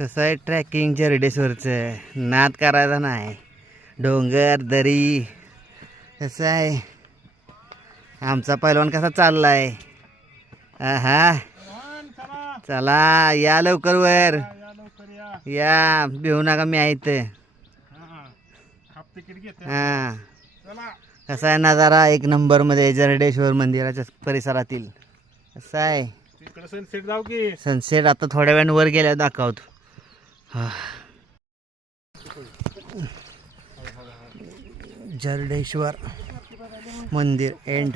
कसं आहे ट्रॅकिंग जरडेश्वरचं नाद करायचा नाही. डोंगर दरी कसं आहे आमचा पैलवान कसा चाललाय. हा चला या लवकर वर या भिवू नका मी आहे इथं. हा कसा आहे नजारा एक नंबर मध्ये जरडेश्वर मंदिराच्या परिसरातील. कसं आहे सनसेट जाऊ की सनसेट आता थोड्या वेळाने वर गेल्या दाखवतो. जरडेश्वर मंदिर एंड.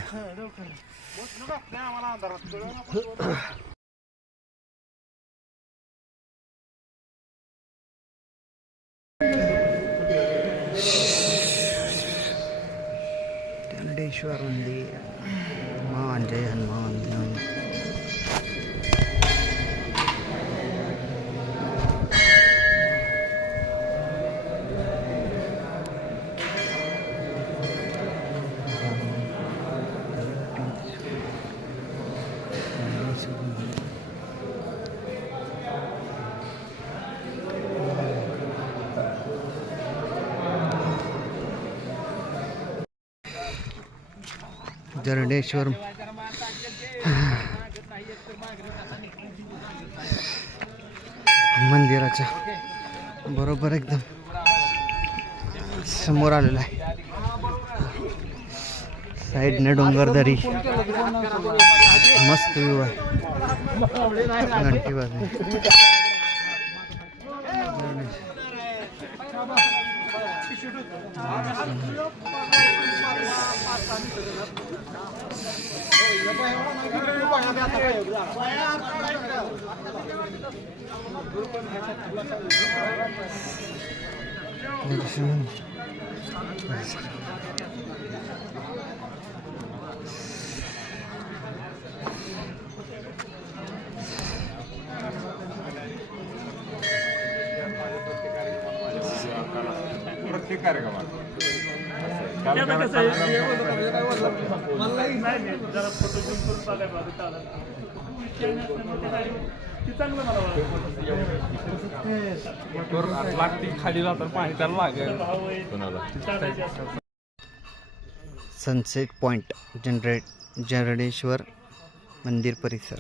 जरडेश्वर मंदिर हनुमान जय हनुमान. जरडेश्वर मंदिराच्या बरोबर एकदम समोर आलेला आहे. साईडने डोंगरदरी मस्त व्ह्यू आहे. घंटी वाजली. प्रत्येक कार्यक्रमात सनसेट पॉइंट जरडेश्वर मंदिर परिसर.